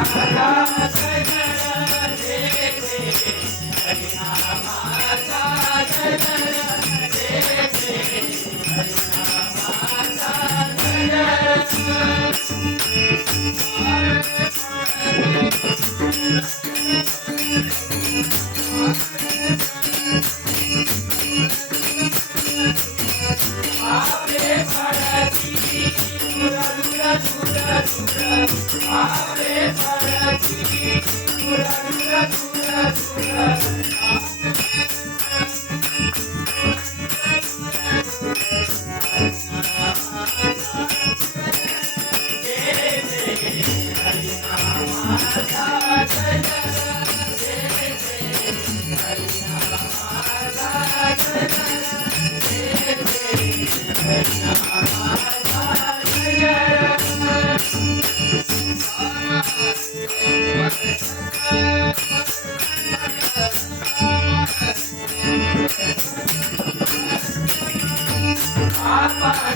Hasta.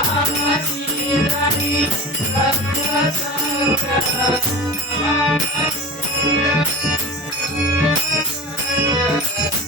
Thank you.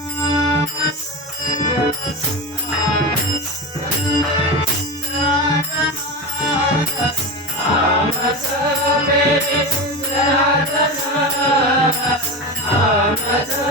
አመፀ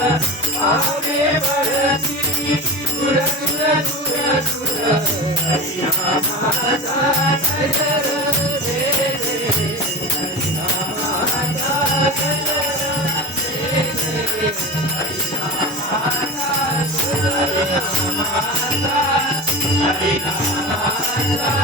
आगे बढ़ती सुरसुर सुरसुर Hare Krishna, Hare Krishna, Krishna Krishna, Hare Hare.